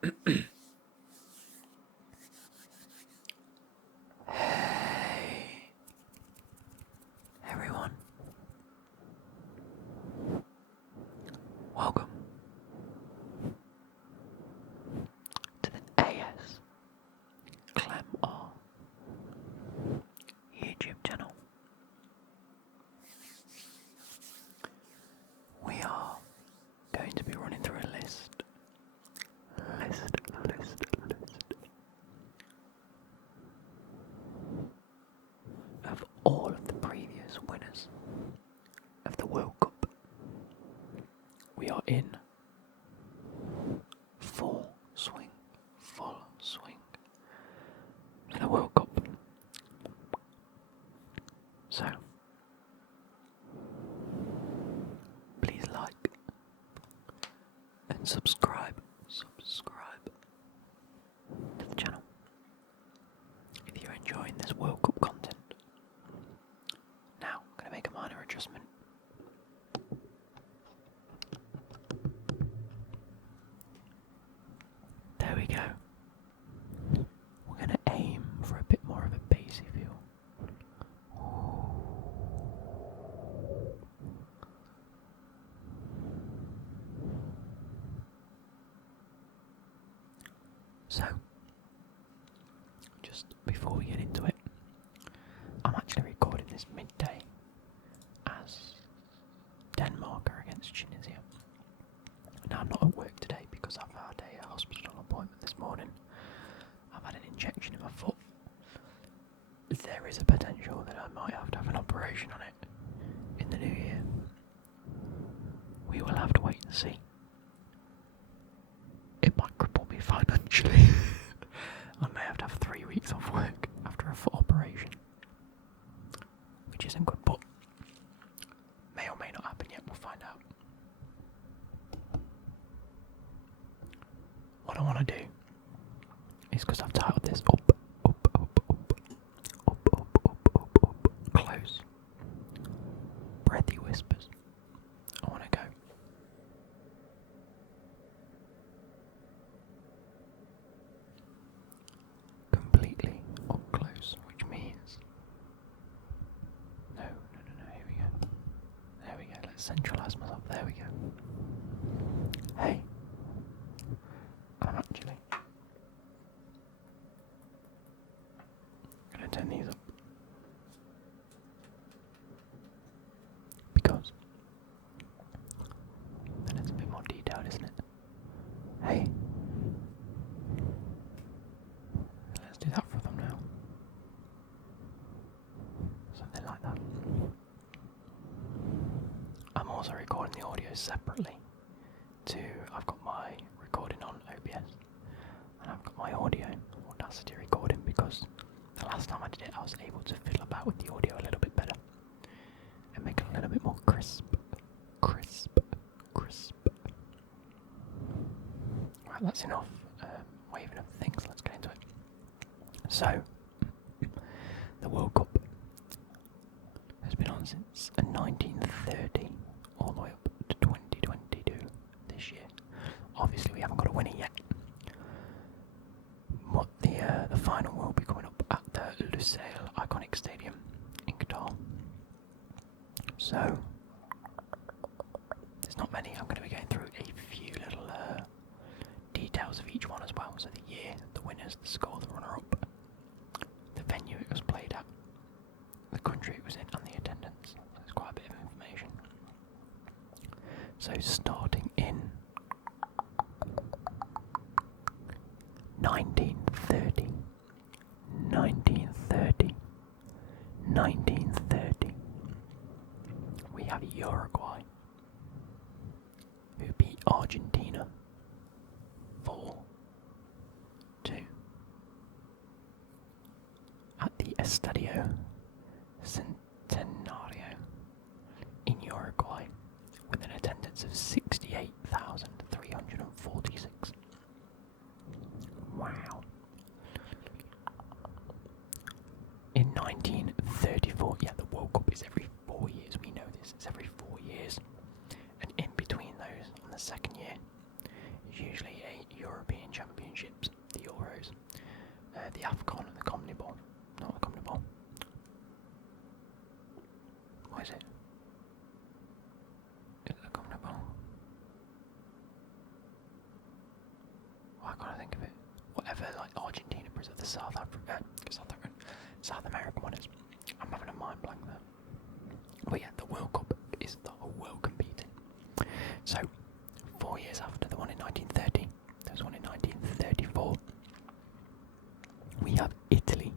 Hey, everyone. Welcome to the AS Clem R YouTube channel. We are going to be running through a list of all of the previous winners of the World Cup. We are in full swing for the World Cup. So, please like and subscribe to the channel if you're enjoying this World Cup content. Now, I'm going to make a minor adjustment. There we go. We're going to aim for a bit more of a bassy feel. So, just before we get into it, I'm actually recording this midday as Denmark are against Tunisia. Now, I'm not at work today because I've had a hospital appointment this morning. I've had an injection in my foot. There is a potential that I might have to have an operation on it in the new year. We will have to wait and see. It might cripple me financially. I may have to have 3 weeks off work after a foot operation, which isn't good, but may or may not happen yet. We'll find out. What I want to do is, because I've titled this up, close, breathy whispers. I want to go completely up close, which means no, here we go. There we go, let's centralise myself, there we go. Hey, I'm actually going to turn these up because then it's a bit more detailed, isn't it? Hey, let's do that for them now. Something like that. I'm also recording the audio separately I've got my recording on OBS and I've got my audio Audacity recording, because the last time I did it I was able to fiddle about with the audio a little bit better and make it a little bit more crisp. Right, that's enough waving of things, let's get into it. So, the World Cup has been on since 1930 all the way up to 2022 this year. Obviously we haven't got a winner yet, but the final will be coming up at the Lusail Iconic Stadium in Qatar. So there's not many. I'm going to be going through a few little details of each one as well. So the year, the winners, the score, the runner-up, the venue it was played at, the country it was in, and the attendance. There's quite a bit of information. So starting in 1930, we have Uruguay, who beat Argentina 4-2 at the Estadio Centenario in Uruguay, with an attendance of 68,346. Wow. In 1934, yeah, the World Cup is every 4 years, we know this, it's every 4 years, and in between those, on the second year, is usually a European Championship. Championships, the Euros, the AFCON and the Comedy Ball. Not the Comedy Ball. What is it? Is it the Comedy Ball? Why can't I think of it? Whatever, like Argentina, Brazil, the South American one is. I'm having a mind blank there. But yeah, the World Cup is the whole world competing. So, 4 years after the one in 1930, there was one in 1934. We have Italy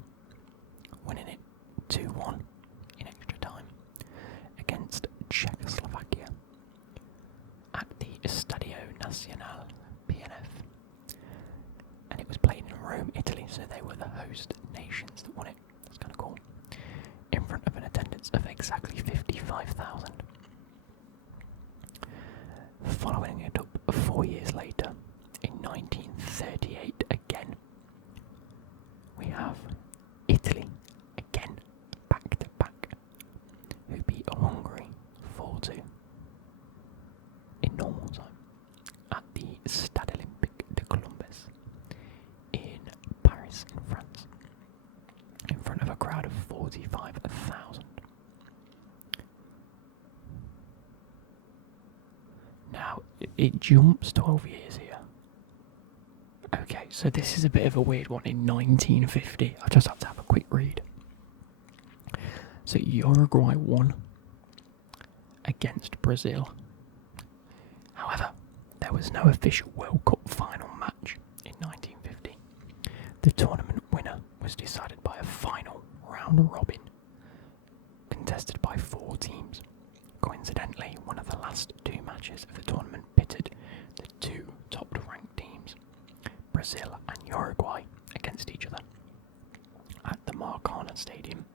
winning it 2-1 in extra time against Czechoslovakia at the Stadio Nazionale PNF. And it was played in Rome, Italy, so they were the host nations that won it. That's kind of cool. In front of an attendance of exactly 55,000. Following it up 4 years later, in 1938 again, we have Italy, again, back to back, who beat Hungary 4-2 in normal time at the Stade Olympique de Columbus in Paris, in France, in front of a crowd of 45,000. Now, it jumps 12 years here. Okay, so this is a bit of a weird one in 1950. I just have to have a quick read. So Uruguay won against Brazil. However, there was no official World Cup final match in 1950. The tournament winner was decided by a final round robin contested by 4 teams. Coincidentally, one of the last 2 matches of the tournament pitted the 2 top-ranked teams, Brazil and Uruguay, against each other at the Maracana Stadium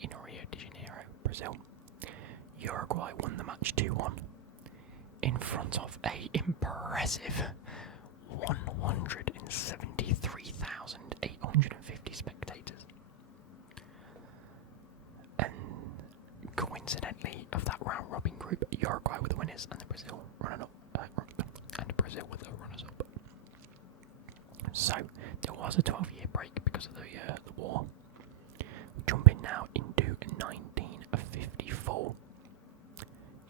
in Rio de Janeiro, Brazil. Uruguay won the match 2-1 in front of a impressive 173,850 spectators. And coincidentally, of that round-robin group, Uruguay were the winners and Brazil were the runners-up. So there was a 12-year break because of the war. Jumping now into 1954,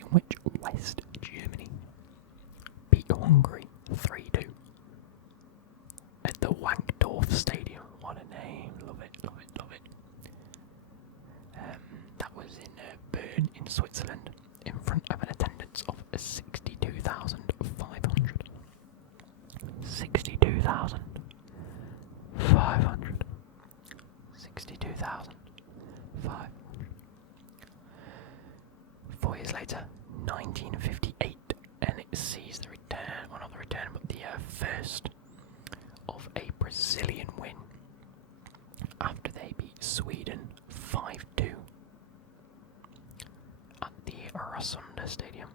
in which West Germany beat Hungary 3-2 at the Wankdorf Stadium. What a name! Love it, love it, love it. That was in Bern in Switzerland, in front of an attendance of 62,500. 62,500. 62,500. 4 years later, 1958, and it sees the return, well not the return, but the first of a Brazilian win after they beat Sweden 5-2 at the Rasunda Stadium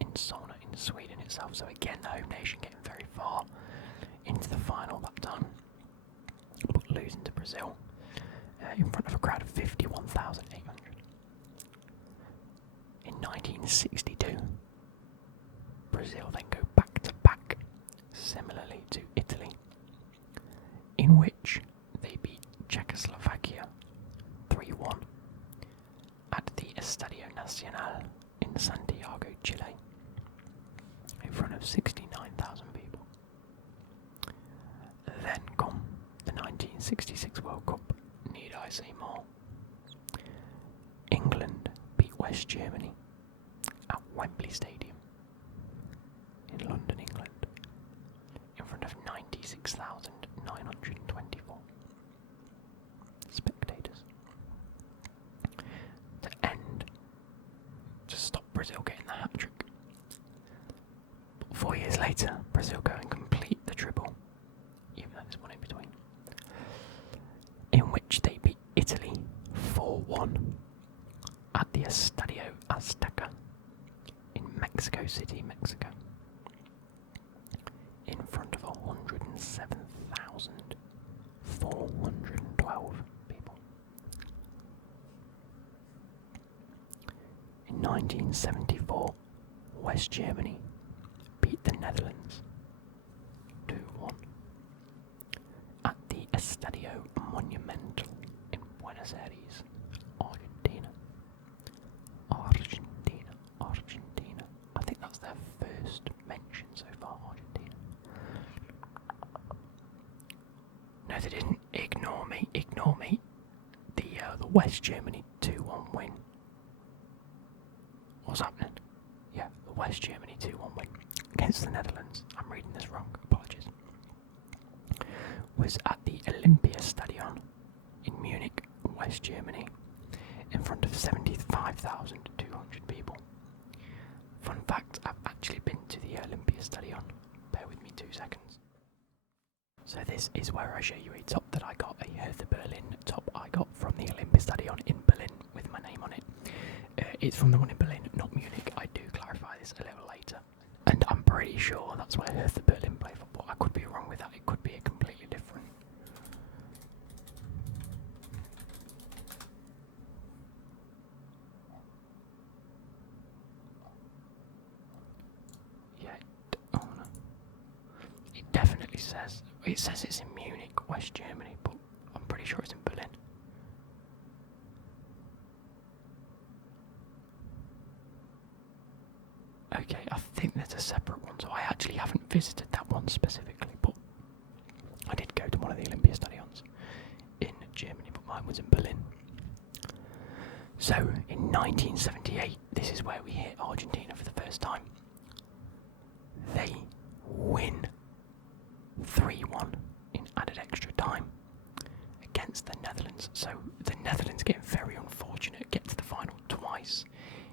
in Solna in Sweden itself. So again, the home nation getting very far into the final that time, but losing to Brazil in front of a crowd of 51,800. In 1962, Brazil then go back to back, similarly to Italy, in which they beat Czechoslovakia 3-1 at the Estadio Nacional in Santiago, Chile, in front of 69,000 people. Then come the 1966 World Cup. Need I say more? England beat West Germany at Wembley Stadium in London, England, in front of 96,924 spectators. To end, to stop Brazil getting the hat-trick. But 4 years later, Brazil go and complete the triple, even though there's one in between, in which they beat Italy 4-1 at the Estadio Azteca in Mexico City, Mexico, in front of 107,412 people. In 1974, West Germany beat the Netherlands 2-1 Estadio Monumental in Buenos Aires, Argentina. Argentina. I think that's their first mention so far, Argentina. No, they didn't. Ignore me. The West Germany 2-1 win. What's happening? Yeah, the West Germany 2-1 win against the Netherlands. I'm reading this wrong, apologies. Was at the Olympiastadion in Munich, West Germany, in front of 75,200 people. Fun fact, I've actually been to the Olympiastadion. Bear with me 2 seconds. So this is where I show you a top that I got, a Hertha Berlin top I got from the Olympiastadion in Berlin with my name on it. It's from the one in Berlin, not Munich. I do clarify this a little later. And I'm pretty sure that's where Hertha Berlin play football. I could be wrong with that, it could be a completely different. Yeah, oh no. It definitely says, it says it's in Munich, West Germany, but I'm pretty sure it's in Berlin. Okay, I think there's a separate one, so I actually haven't visited that one specifically, but I did go to one of the Olympiastadions in Germany, but mine was in Berlin. So, in 1978, this is where we hit Argentina for the first time. They win 3-1 in added extra time against the Netherlands. So, the Netherlands get very unfortunate, get to the final twice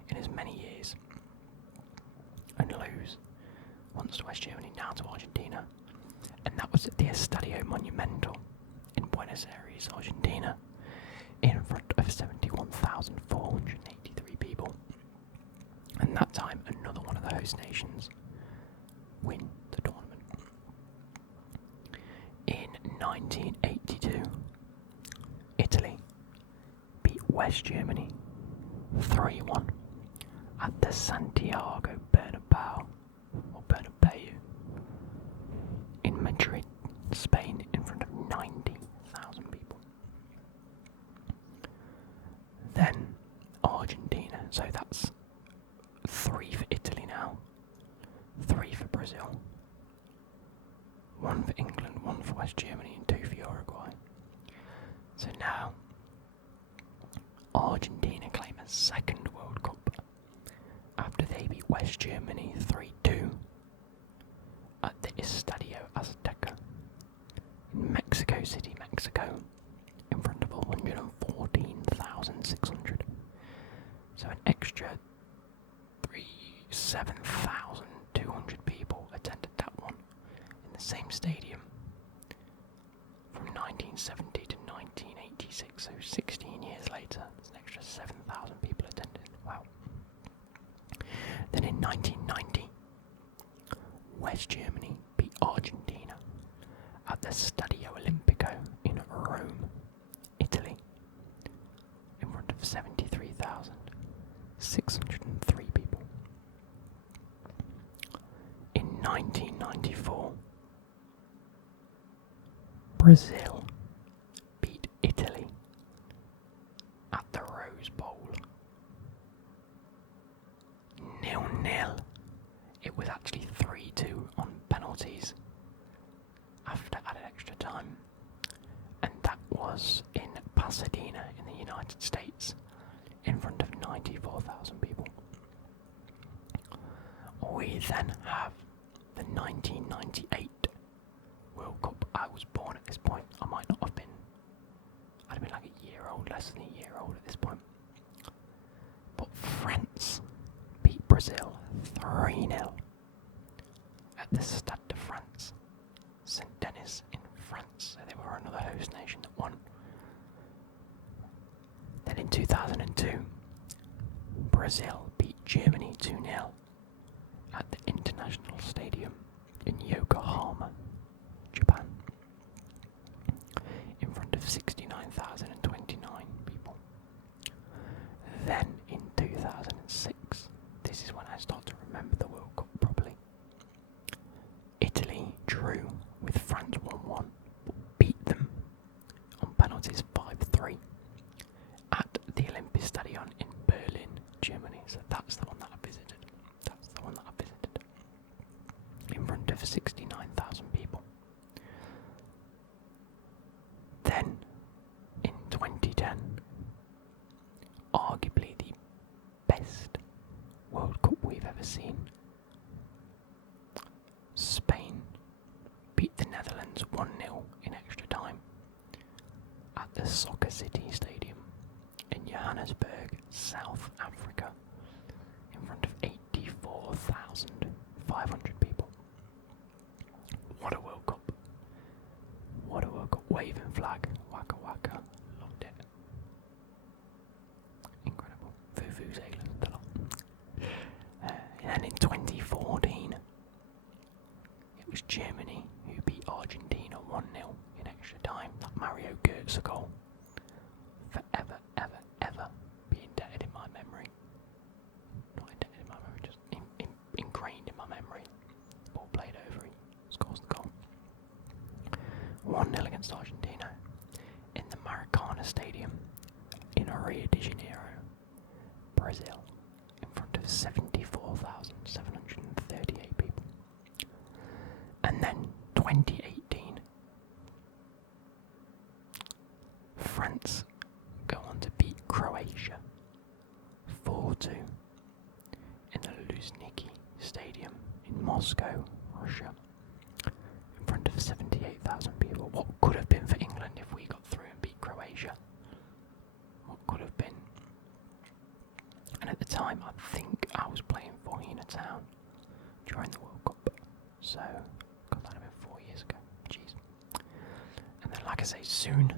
in as many years, and lose once to West Germany, now to Argentina. And that was at the Estadio Monumental in Buenos Aires, Argentina, in front of 71,483 people. And that time, another one of the host nations win the tournament. In 1982, Italy beat West Germany 3-1 at the Santiago Bernabeu in Madrid, Spain, in front of 90,000 people. Then Argentina, so that's 3 for Italy now, 3 for Brazil, 1 for England, 1 for West Germany, and 2 for Uruguay. So now Argentina claim a second World Cup after they beat West Germany 3-2 at the Estadio Azteca in Mexico City, Mexico, in front of 114,600. So an extra 7,200 people attended that one in the same stadium from 1970 to 1986, so 16 years later, there's an extra 7,000 people attended. Wow. Then in 1990, West Germany beat Argentina at the Stadio Olimpico in Rome, Italy, in front of 73,603 people. In 1994, Brazil beat Italy at the Rose Bowl 0-0. It was actually 3-2 on penalties after added extra time, and that was in Pasadena in the United States in front of 94,000 people. We then have the 1998 World Cup. I was born at this point. I might not have been. I'd have been like a year old, less than a year old at this point. But France beat Brazil 3-0 at the Stade de France, Saint Denis in France. So they were another host nation that won. Then in 2002, Brazil beat Germany 2-0 at the International Stadium in Yokohama, Japan, in front of 69,029 people. Then in 2006, this is when I start to remember the World Cup properly. Italy drew with France 1-1, but beat them France 1-0 in extra time at the Soccer City Stadium in Johannesburg, South Africa, in front of 84,500 people. What a World Cup. What a World Cup. Waving flag. Waka waka. Loved it. Incredible. Vuvuzelas. The lot. And then in 2014, it was Germany who beat Argentina 1-0 in extra time. That Mario Götze goal. Forever, ever, ever be indebted in my memory. Not indebted in my memory, just ingrained in my memory. Ball played over, he scores the goal. 1-0 against Argentina in the Maracana Stadium in Rio de Janeiro, Brazil, in front of 74,738 people. And then 2018, France go on to beat Croatia 4-2 in the Luzhniki Stadium in Moscow, Russia, in front of 78,000 people. What could have been for England if we got through and beat Croatia? What could have been? And at the time, I think I was playing for Hina Town during the World Cup. So, God, that had been 4 years ago. Jeez. And then, like I say, soon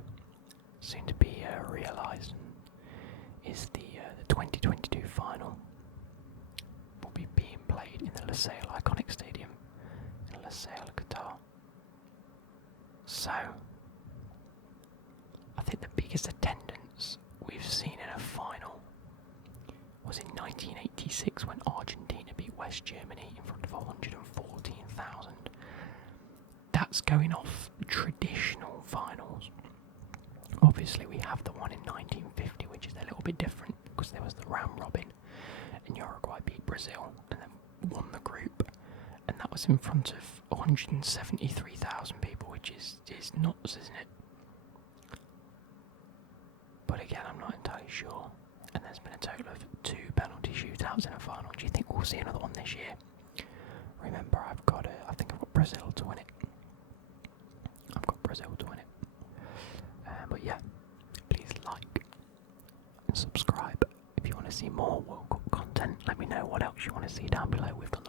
to be realised is the 2022 final. Will be being played in the Lusail Iconic Stadium in Lusail, Qatar. So, I think the biggest attendance we've seen in a final was in 1986 when Argentina beat West Germany in front of 114,000. That's going off traditional finals. Obviously, we have the one in 1950, which is a little bit different because there was the round robin, and Uruguay beat Brazil and then won the group, and that was in front of 173,000 people, which is nuts, isn't it? But again, I'm not entirely sure. And there's been a total of 2 penalty shootouts in a final. Do you think we'll see another one this year? Remember, I think I've got Brazil to win it. But yeah, please like and subscribe if you want to see more World Cup content. Let me know what else you want to see down below. We've got